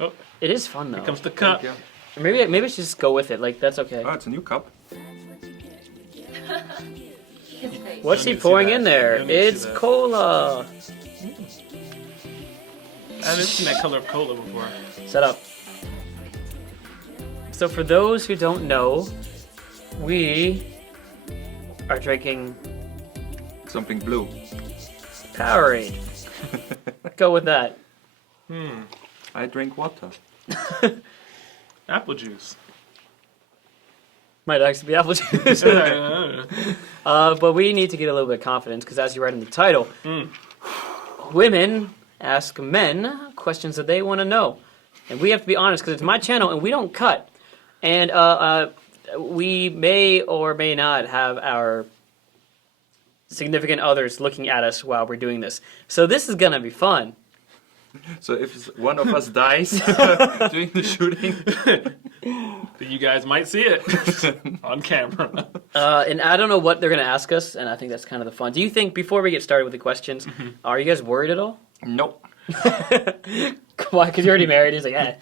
Oh, It is fun though. here comes the cup. Yeah. Maybe I should just go with it. Like that's okay. Oh, it's a new cup. His face. What's You he don't need to see pouring that. in You there? don't need to see It's that. cola. I haven't seen that color of cola before. Set up. So for those who don't know, we are drinking Something blue. Powerade. Go with that. I drink water. Apple juice. Might actually be apple juice. But we need to get a little bit of confidence because, as you read in the title, women ask men questions that they want to know, and we have to be honest because it's my channel and we don't cut, and we may or may not have our significant others looking at us while we're doing this. So this is gonna be fun. So if one of us dies during the shooting, You guys might see it on camera. And I don't know what they're gonna ask us, and I think that's kind of the fun. Do you think before we get started with the questions, are you guys worried at all? nope. Why? Because you're already married. He's like, eh.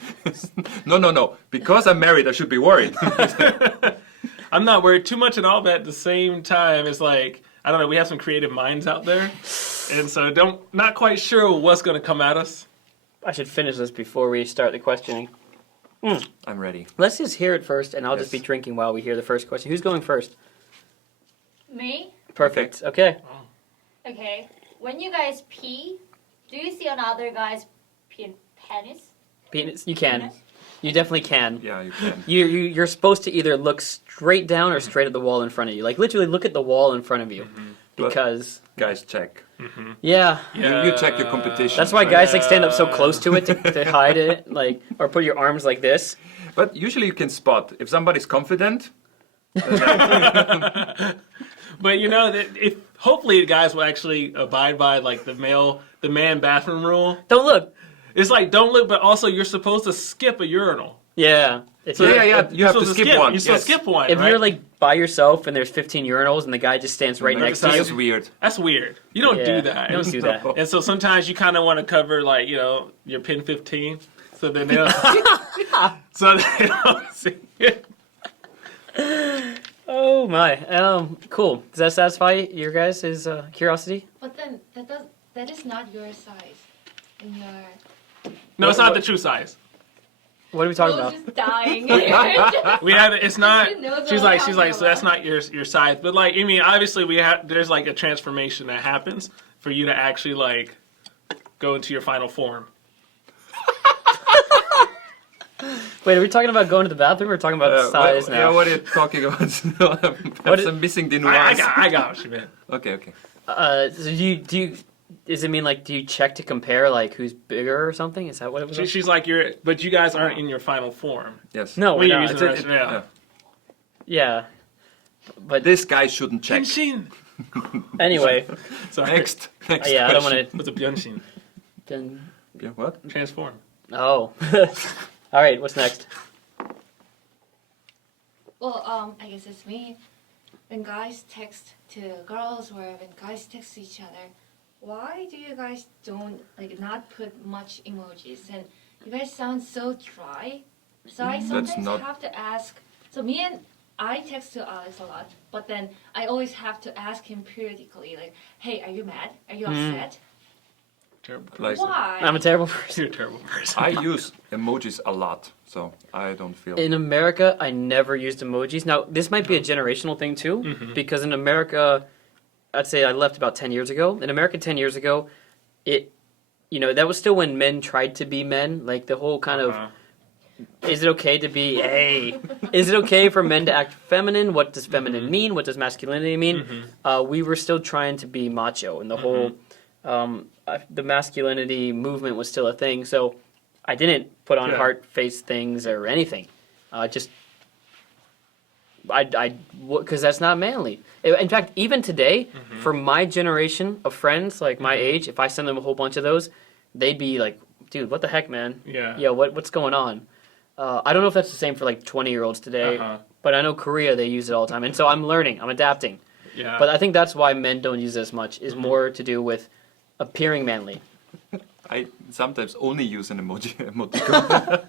No. Because I'm married, I should be worried. I'm not worried too much at all, but at the same time, it's like, I don't know, we have some creative minds out there. And so not quite sure what's going to come at us. I should finish this before we start the questioning. I'm ready. Let's just hear it first, and I'll just be Yes. drinking while we hear the first question. Who's going first? Me? Perfect. Okay. Okay. When you guys pee, do you see another guy's penis? Penis. You can. You definitely can. Yeah, you can. You're supposed to either look straight down or straight at the wall in front of you. Like literally look at the wall in front of you. But- Because Guys, check. yeah. You check your competition. That's why guys like stand up so close to it to hide it, like or put your arms like this. But usually you can spot if somebody's confident. But you know, that if hopefully the guys will actually abide by like the man bathroom rule. Don't look. It's like, don't look, but also you're supposed to skip a urinal. Yeah. If Yeah, you're, yeah. You have to supposed skip one. You're supposed to yes. skip one, If right? you're like by yourself and there's 15 urinals and the guy just stands right next to That's you. weird. That's weird. You don't Yeah, do that. Don't do that. And so sometimes you kind of want to cover, like, you know, your pin 15, so then they don't, so they don't see it. Oh my. Cool. Does that satisfy your guys' curiosity? But then that is not your size. And your No, it's not the true size. What are we talking Will's about? just dying. We have it. It's not. You know She's what like, I'm she's like. talking So that's about. not your size. But like, I mean, obviously, we have. There's like a transformation that happens for you to actually like go into your final form. Wait, are we talking about going to the bathroom or talking about size now? Yeah, what are you talking about? What I'm missing the I nuance. got what you meant. Okay. So do you does it mean like do you check to compare like who's bigger or something? Is that what it was? She's like, but you guys aren't in your final form. Yes. No, When we're you're not. using It's the rest, yeah. Yeah. But This guy shouldn't check. Byeonshin. anyway, Sorry. Next. yeah, I don't want What's a Byeonshin? to. Yeah, what? Transform. Oh. All right. What's next? Well, I guess it's me. When guys text to girls or when guys text each other, why do you guys don't like not put much emojis? And you guys sound so dry. So I sometimes not- have to ask. So I text to Alex a lot, but then I always have to ask him periodically, like, "Hey, are you mad? Are you upset? Terrible. Like, Why?" I'm a terrible person. You're a terrible person. I use emojis a lot, so I don't feel. In America, I never used emojis. Now, this might be a generational thing too, because in America, I'd say I left about 10 years ago. In America 10 years ago, that was still when men tried to be men. Like the whole kind of, is it okay to be, is it okay for men to act feminine? What does feminine mean? What does masculinity mean? We were still trying to be macho, and the whole, the masculinity movement was still a thing. So I didn't put on heart face things or anything. Because that's not manly. In fact, even today, for my generation of friends, like my age, if I send them a whole bunch of those, they'd be like, "Dude, what the heck, man? Yeah. What's going on?" I don't know if that's the same for like 20-year-olds today, but I know Korea they use it all the time, and so I'm learning, I'm adapting. Yeah. But I think that's why men don't use it as much. Is more to do with appearing manly. I sometimes only use an emoticon.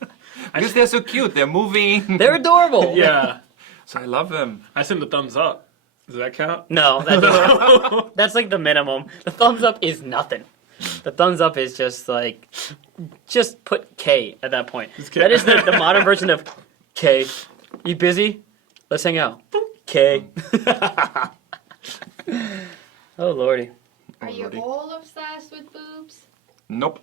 Because they're so cute, they're moving. They're adorable. Yeah. So I love them. I send the thumbs up. Does that count? No, that doesn't. That's like the minimum. The thumbs up is nothing. The thumbs up is just like, just put K at that point. K. That is the modern version of K. You busy? Let's hang out. K. Oh lordy. Are you Lordy. all obsessed with boobs? Nope.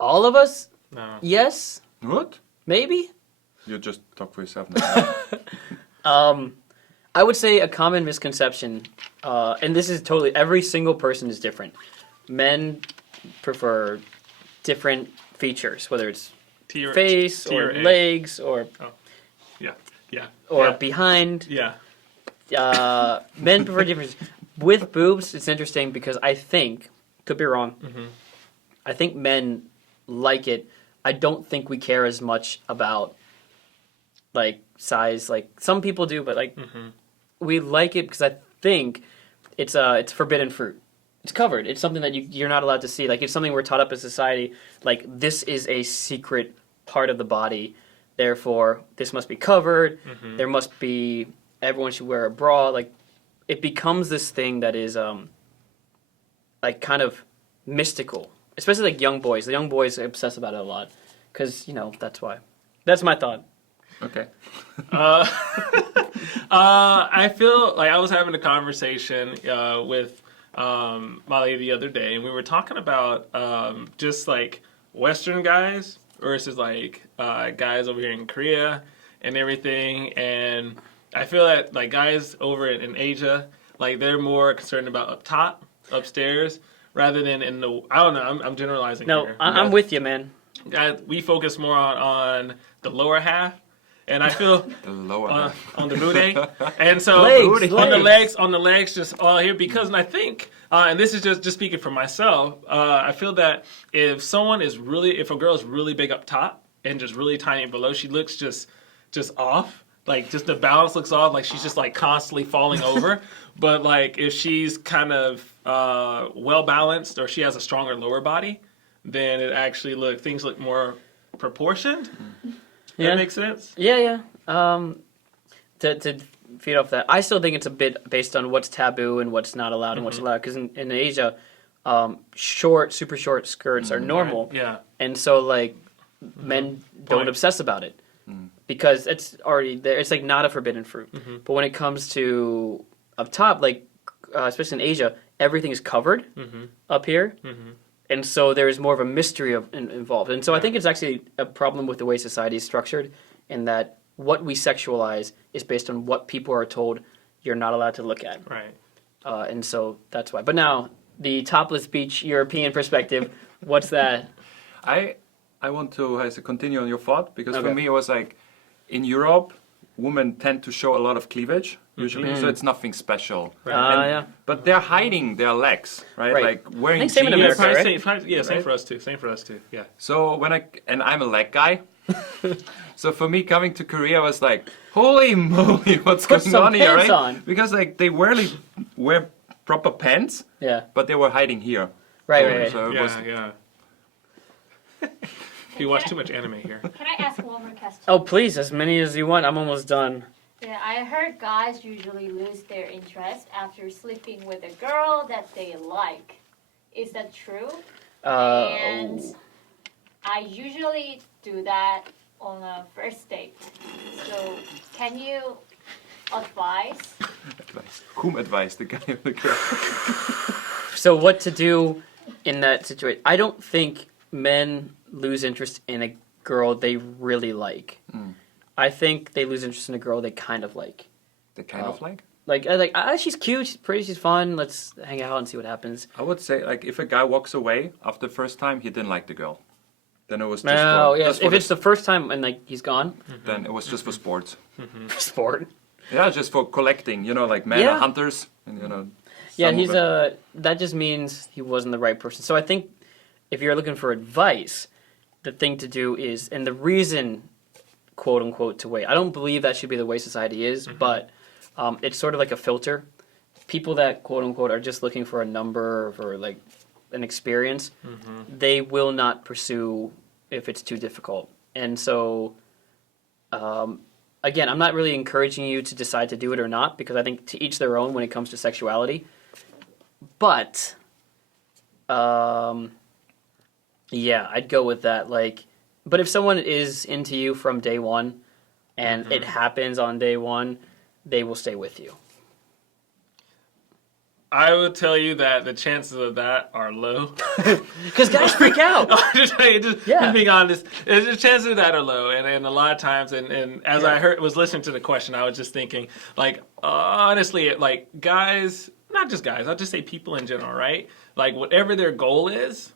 All of us? No. Yes. What? Maybe. You just talk for yourself now. I would say a common misconception, and this is totally every single person is different. Men prefer different features, whether it's T- face T- or A. legs or Yeah. Yeah. or yeah. behind. Yeah. Men prefer different. With boobs, it's interesting because I think, could be wrong, I think men like it. I don't think we care as much about like size, like some people do, but like we like it because I think it's forbidden fruit. It's covered. It's something that you're not allowed to see. Like it's something we're taught up in society. Like this is a secret part of the body. Therefore, this must be covered. There must be. Everyone should wear a bra. Like it becomes this thing that is like kind of mystical, especially like young boys. The young boys obsess about it a lot because that's why. That's my thought. Okay. I feel like I was having a conversation with my lady the other day, and we were talking about just like Western guys versus like guys over here in Korea and everything. And I feel that like guys over in Asia, like they're more concerned about up top, upstairs, rather than in the. I don't know. I'm generalizing No, here. I'm with you, man. We focus more on the lower half. And I feel The lower half. on the booty, and so Legs, on the legs, just all here because, and I think, and this is just speaking for myself, I feel that if a girl is really big up top and just really tiny below, she looks just off, like just the balance looks off, like she's just like constantly falling over. But like if she's kind of well balanced or she has a stronger lower body, then things look more proportioned. That makes sense? Yeah. To feed off that, I still think it's a bit based on what's taboo and what's not allowed and what's allowed. Because in Asia, super short skirts are normal. Right. Yeah. And so, like, men don't obsess about it because it's already there. It's like not a forbidden fruit. But when it comes to up top, like, especially in Asia, everything is covered up here. And so there's more of a mystery involved. And so I think it's actually a problem with the way society is structured in that what we sexualize is based on what people are told you're not allowed to look at. Right. And so that's why. But now, the topless beach European perspective, what's that? I want to continue on your thought because for Okay. me it was like in Europe, women tend to show a lot for cleavage usually, so it's nothing special. Right. Yeah. But they're hiding their legs, right? Right. Like wearing I think same in jeans. America, right? Same Right? for us too. Same for us too. Yeah. So and I'm a leg guy. So for me coming to Korea was like, holy moly, what's Put going some on here, pants right? on. Because like they rarely wear proper pants, Yeah. but they were hiding here. Right. So it was, Yeah. You watch too much anime here. Can I ask one more question? Oh, please, as many as you want. I'm almost done. Yeah, I heard guys usually lose their interest after sleeping with a girl that they like. Is that true? And I usually do that on a first date. So can you advise? whom advised the guy or the girl? So what to do in that situation? I don't think men lose interest in a girl they really like. I think they lose interest in a girl they kind of like. The kind of like? Like she's cute, she's pretty, she's fun. Let's hang out and see what happens. I would say like if a guy walks away after the first time, he didn't like the girl. Then it was just No, for, yeah. just for If it's the first time and like he's gone, then it was just for sports. sport. Yeah, just for collecting. Like men Yeah. are hunters, and Yeah, some of he's it- that just means he wasn't the right person. So I think if you're looking for advice, the thing to do is, and the reason, quote unquote, to wait. I don't believe that should be the way society is, but it's sort of like a filter. People that quote unquote are just looking for a number, for like an experience, they will not pursue if it's too difficult. And so, again, I'm not really encouraging you to decide to do it or not, because I think to each their own when it comes to sexuality. But, yeah, I'd go with that. Like, but if someone is into you from day one, and it happens on day one, they will stay with you. I would tell you that the chances of that are low. Because guys freak out. just being honest, the chances of that are low, and a lot of times, and as I was listening to the question, I was just thinking, like, honestly, like guys, not just guys, I'll just say people in general, right? Like whatever their goal is,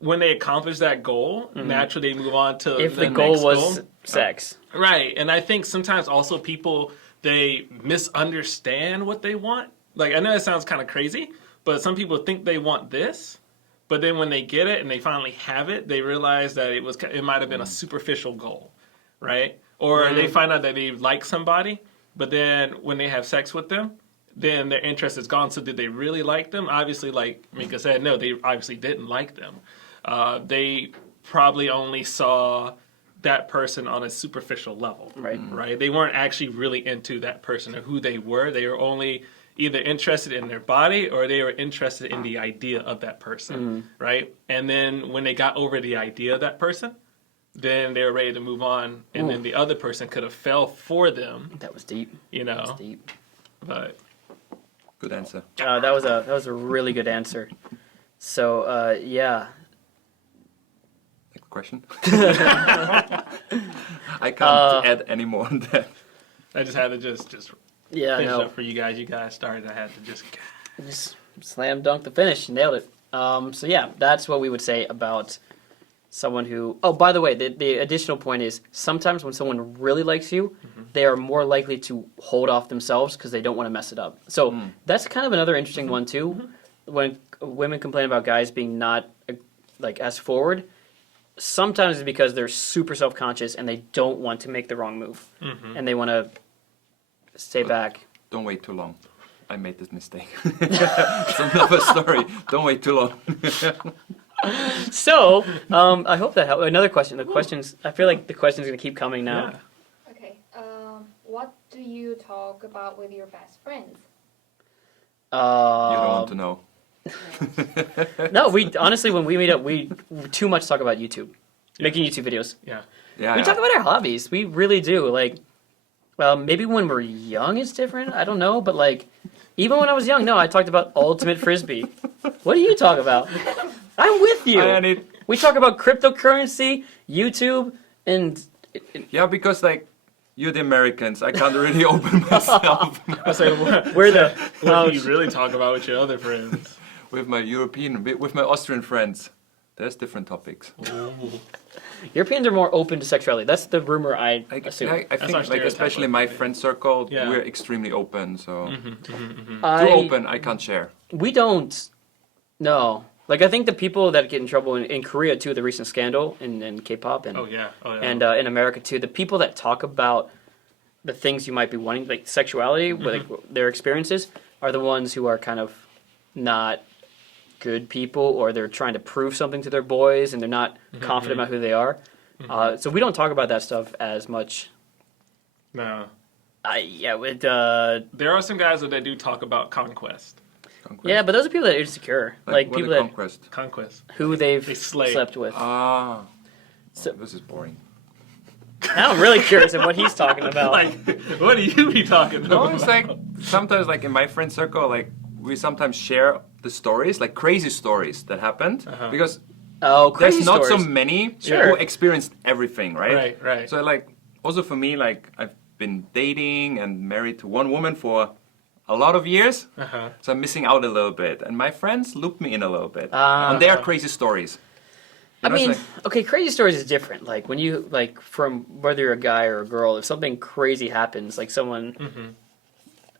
when they accomplish that goal, naturally they move on to If the the goal next was goal. sex. Right, and I think sometimes also people, they misunderstand what they want. Like, I know that sounds kind of crazy, but some people think they want this, but then when they get it and they finally have it, they realize that it might have been a superficial goal, right? Or they find out that they like somebody, but then when they have sex with them, then their interest is gone. So did they really like them? Obviously, like Mika said, no, they obviously didn't like them. They probably only saw that person on a superficial level, right? They weren't actually really into that person or who they were. They were only either interested in their body or they were interested in the idea of that person, right? And then when they got over the idea of that person, then they were ready to move on, and then the other person could have fell for them. That was deep. You know, That was deep. but Good answer. That was a really good answer. So yeah. Next question. I can't add any more on that. I just had to just Yeah, finish no. up for you guys. You guys started. I had to Just slam dunk the finish. Nailed it. So yeah, that's what we would say about someone who... Oh, by the way, the additional point is sometimes when someone really likes you, they are more likely to hold off themselves because they don't want to mess it up. So that's kind of another interesting one too. When women complain about guys being not like as forward, sometimes it's because they're super self-conscious and they don't want to make the wrong move. And they want to stay back. Don't wait too long. I made this mistake. It's another story. Don't wait too long. So, I hope that helped. Another question. The questions. I feel like the question's gonna keep coming now. Yeah. Okay. What do you talk about with your best friends? You don't want to know. No, we honestly, when we meet up, we too much talk about YouTube, making YouTube videos. Yeah. Yeah. We talk about our hobbies. We really do. Like, maybe when we're young, it's different. I don't know, but like, even when I was young, no, I talked about ultimate frisbee. What do you talk about? I'm with you. We talk about cryptocurrency, YouTube, and Yeah, because like you're the Americans, I can't really open myself I say, we're the. what do you really talk about with your other friends? with my Austrian friends. There's different topics. Europeans are more open to sexuality. That's the rumor I I assume. think, our like, stereotype, especially I my think. friend circle, Yeah. we're extremely open. So too I- open, I can't share. We don't. No. Like, I think the people that get in trouble in Korea, too, the recent scandal in K-pop and Oh yeah. and in America, too, the people that talk about the things you might be wanting, like sexuality, like their experiences, are the ones who are kind of not good people, or they're trying to prove something to their boys and they're not confident about who they are. So we don't talk about that stuff as much. No. There are some guys that do talk about conquest. Yeah, but those are people that are insecure. Like what people a that conquest. Conquest. who they've They slay. slept with. Ah, So- this is boring. Now I'm really curious of what he's talking about. Like, what do you be talking No, about? it's like sometimes, like in my friend circle, like we sometimes share the stories, like crazy stories that happened, because oh, crazy there's not stories. so many Sure. who experienced everything, right? Right. So like, also for me, like I've been dating and married to one woman for a lot of years, so I'm missing out a little bit, and my friends loop me in a little bit on their crazy stories. I You know, it's mean, like- okay, crazy stories is different. Like when you like from whether you're a guy or a girl, if something crazy happens, like someone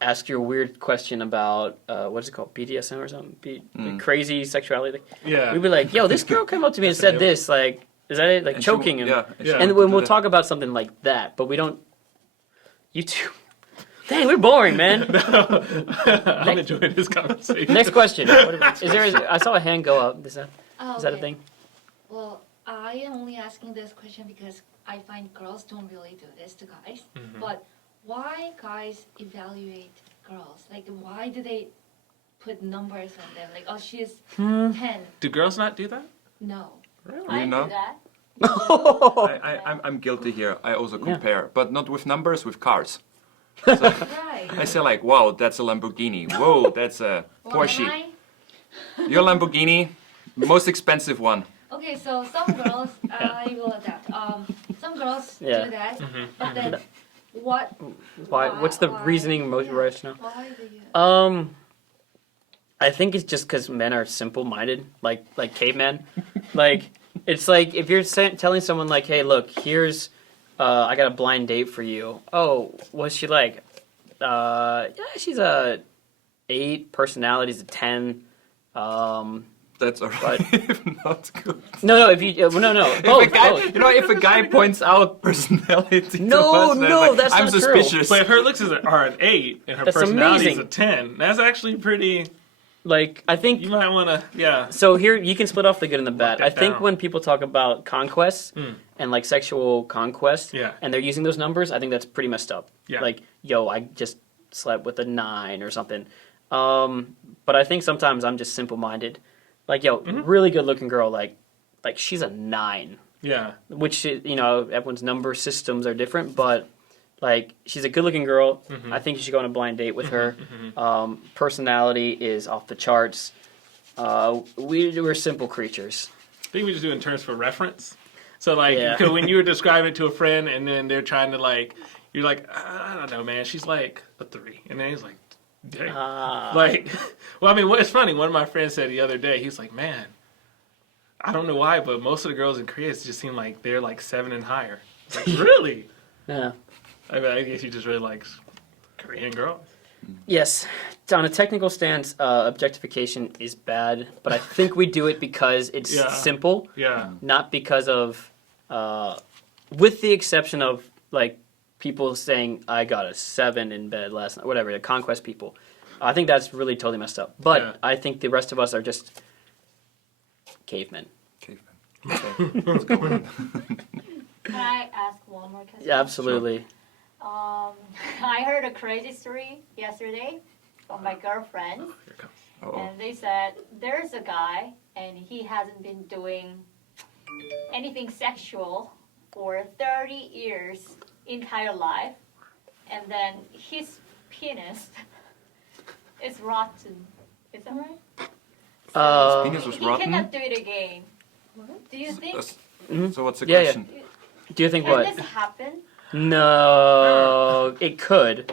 asks you a weird question about what's it called, BDSM or something, like crazy sexuality. Yeah. We'd be like, "Yo, this girl came up to me and said this. Like, is that it? Like and choking?" she, And yeah, and she Yeah. and wanted when to we'll do talk about something like that, but we don't. YouTube. Dang, we're boring, man. I'm enjoying this conversation. Next question. I saw a hand go up. Is that a okay. thing? Well, I am only asking this question because I find girls don't really do this to guys. But why guys evaluate girls? Like, why do they put numbers on them? Like, oh, she's 10. Do girls not do that? No. I You do know? that. I'm guilty here. I also compare, but not with numbers, with cars. Right. I say like, wow, that's a Lamborghini. Whoa, that's a Porsche. Why? Your Lamborghini, most expensive one. Okay, so some girls, I will adapt. Some girls Yeah. do that, but then what? Why? What's the reasoning, rationale? Why do you? I think it's just because men are simple-minded, like cavemen. Like it's like if you're telling someone like, "Hey, look, here's I got a blind date for you." Oh, what's she like? Yeah, she's a 8. Personality's a 10. That's alright. If not good. No. If you no. Both, both. You know, if a guy points out personality, No, to us, no, like, that's I'm not true. suspicious. But if her looks are an 8 and her That's personality is amazing. a 10, that's actually pretty. Like I think You might want to, yeah. so. Here you can split off the good and the bad. that I think down. when people talk about conquests and like sexual conquest, Yeah. and they're using those numbers, I think that's pretty messed up. Yeah. Like, yo, I just slept with a 9 or something. But I think sometimes I'm just simple-minded. Like, yo, really good-looking girl, like she's a 9. Yeah. Which everyone's number systems are different, but like she's a good-looking girl. I think you should go on a blind date with her. Personality is off the charts. We're simple creatures. I think we just do it in terms for reference. So, like, Yeah. 'cause when you were describing it to a friend and then they're trying to, like, you're like, I don't know, man, she's like a 3. And then he's like, dang. Like, well, I mean, it's funny. One of my friends said the other day, he's like, man, I don't know why, but most of the girls in Korea just seem like they're like 7 and higher. It's like, really? Yeah. I mean, I guess you just really like Korean girls. Yes. On a technical stance, objectification is bad, but I think we do it because it's Yeah. simple, Yeah. not because of, with the exception of like people saying I got a 7 in bed last night, whatever, the conquest people. I think that's really totally messed up. But Yeah. I think the rest of us are just cavemen. Caveman. Okay. Can I ask one more question? Yeah, absolutely. I heard a crazy story yesterday from my girlfriend, Here it comes. Uh-oh. and they said there's a guy and he hasn't been doing anything sexual for 30 years entire life, and then his penis is rotten. Is that right? Penis was He rotten. cannot do it again. Do you think? So what's the Yeah, yeah. question? Do you think Can what? this happen? No, it could.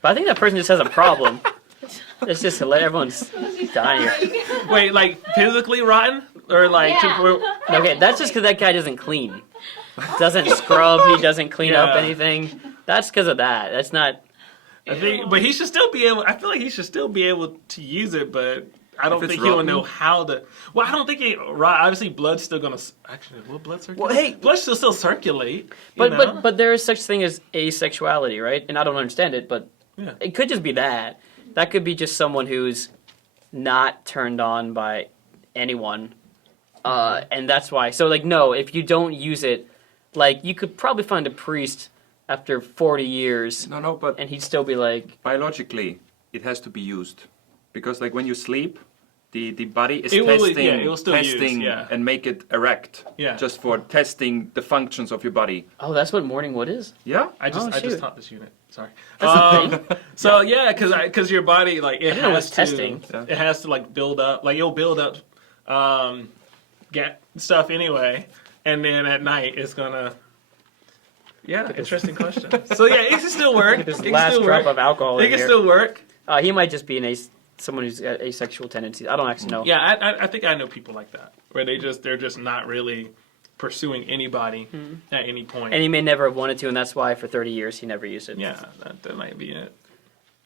But I think that person just has a problem. It's just to let everyone's dying here. Wait, like physically rotten? Or like, Yeah. Okay, that's just because that guy doesn't clean. Doesn't scrub, he doesn't clean up Yeah. anything. That's because of that. That's not... I think, but he should still be able. I feel like he should still be able to use it, but I don't If it's think he'll rotten. know how to. Well, I don't think it. Right, obviously, blood's still gonna. Actually, will blood circulate? Well, hey- blood still circulate. But there is such thing as asexuality, right? And I don't understand it, but Yeah. it could just be that. That could be just someone who's not turned on by anyone. And that's why. So, like, no, if you don't use it, like, you could probably find a priest after 40 years, No, but and he'd still be like, biologically, it has to be used because, like, when you sleep, the body is It will- testing, yeah, it will still use, testing, yeah. and make it erect. Yeah. Just for testing the functions of your body. oh, that's what morning wood is? Yeah. I Oh, just shoot. taught this unit. Sorry. That's the thing. So yeah, because your body like it didn't know it has was to testing. Yeah. it has to like build up like it'll build up get stuff anyway, and then at night it's gonna. Yeah, interesting question. So yeah, it can still work. This It can last still drop work. of alcohol It in can here. still work. He might just be someone who's got asexual tendencies. I don't actually know. Yeah, I think I know people like that where they're just not really pursuing anybody at any point. And he may never have wanted to, and that's why for 30 years he never used it. Yeah, that might be it.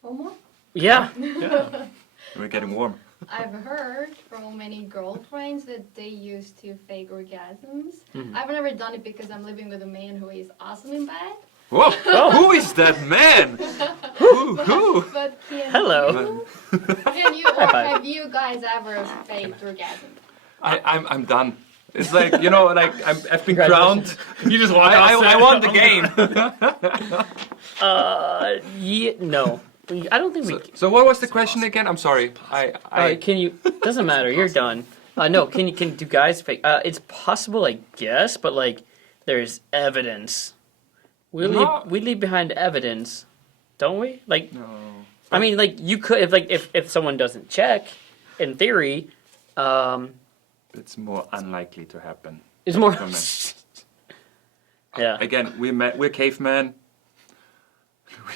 One more? Yeah. Yeah. We're getting warm. I've heard from many girlfriends that they used to fake orgasms. I've never done it because I'm living with a man who is awesome in bed. Whoa! Who is that man? Who? But Hello. can you or have you guys ever faked orgasm? I'm done. It's like, like I've been crowned. You just walk out. I won the game. Yeah, no. I don't think we. So what was the question again? I'm sorry. Can you? Doesn't matter. You're done. No. Can do guys fake? It's possible, I guess, but like, there's evidence. We leave behind evidence, don't we? Like, No. I mean, like you could if someone doesn't check, in theory, It's more unlikely to happen. it's more. for men. Yeah. Again, we're cavemen.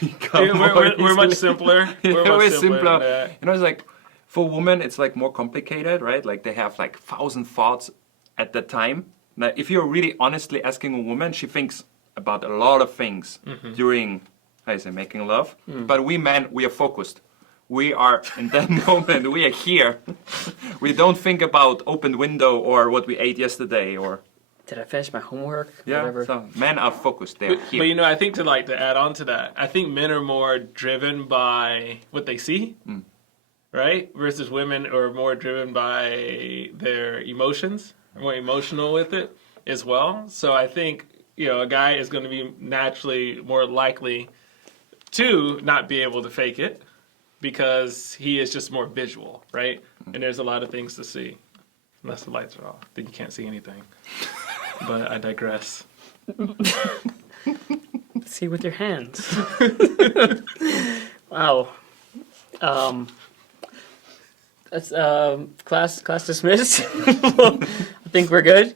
We come We're much simpler. We're much we're simpler. simpler. than that. It's like for women, it's like more complicated, right? Like they have like 1,000 thoughts at the time. Now, if you're really honestly asking a woman, she thinks about a lot of things during, how you say, making love. But we men, we are focused. We are in that moment. We are here. We don't think about open window or what we ate yesterday or. Did I finish my homework? Yeah, Whatever. so men are focused. They're here. But I think to add on to that, I think men are more driven by what they see, right? Versus women are more driven by their emotions, more emotional with it as well. So I think a guy is going to be naturally more likely to not be able to fake it because he is just more visual, right? And there's a lot of things to see, unless the lights are off. Then you can't see anything. But I digress. See with your hands. Wow. That's class dismissed. I think we're good.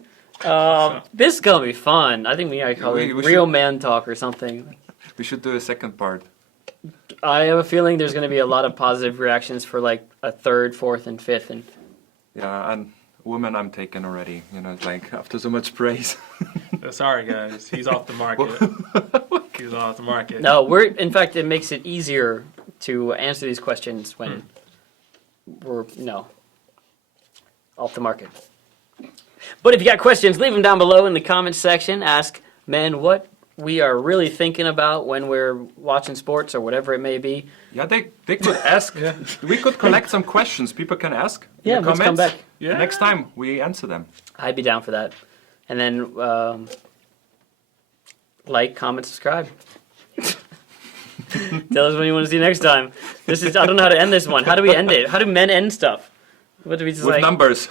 This is gonna be fun. I think we gotta call it We real should- man talk or something. We should do a second part. I have a feeling there's gonna be a lot of positive reactions for like a third, fourth, and fifth, and Yeah, and woman I'm taken already. Like after so much praise. Sorry, guys. He's off the market. He's off the market. no, in fact, it makes it easier to answer these questions when we're off the market. But if you got questions, leave them down below in the comments section. Ask men what we are really thinking about when we're watching sports or whatever it may be. Yeah, they could ask. We could collect some questions people can ask. in Yeah, the let's come comments. back. Yeah. Next time we answer them. I'd be down for that. And then like, comment, subscribe. Tell us what you want to see next time. I don't know how to end this one. How do we end it? How do men end stuff? What do we just With numbers.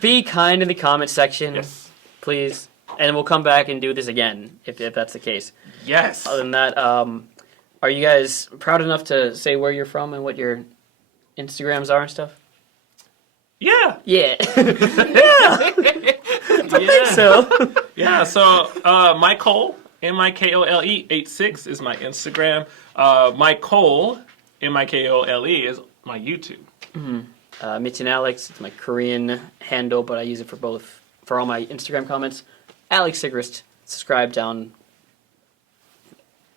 Be kind in the comment section, Yes. please. And we'll come back and do this again if that's the case. Yes. Other than that, are you guys proud enough to say where you're from and what your Instagrams are and stuff? Yeah. Yeah. I think so. Yeah. So Mikole, MIKOLE 86 is my Instagram. Mikole, MIKOLE is my YouTube. Mitch and Alex, it's my Korean handle, but I use it for all my Instagram comments. Alex Sigrist, subscribe down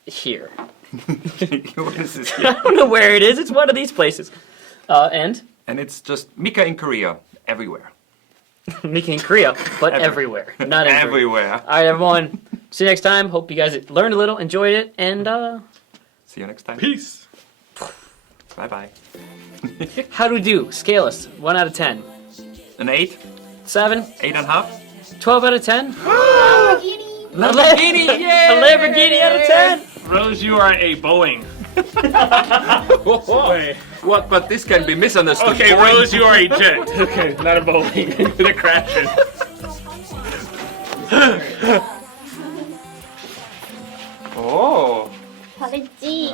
here. What is this? I don't know where it is. It's one of these places. And And it's just MikainKorea everywhere. MikainKorea, but everywhere. Not in Korea. Everywhere. All right, everyone. See you next time. Hope you guys learned a little, enjoyed it, and See you next time. Peace. Bye bye. how do we do? Scale us. 1 out of 10. An 8, 7, 8.5. 12 out of 10. Lamborghini! Yay! A Lamborghini out of 10. Rose, you are a Boeing. Wait. What? But this can be misunderstood. Okay, Boing. Rose, you are a jet. Okay, not a Boeing. They're crashing. Oh. 다르지.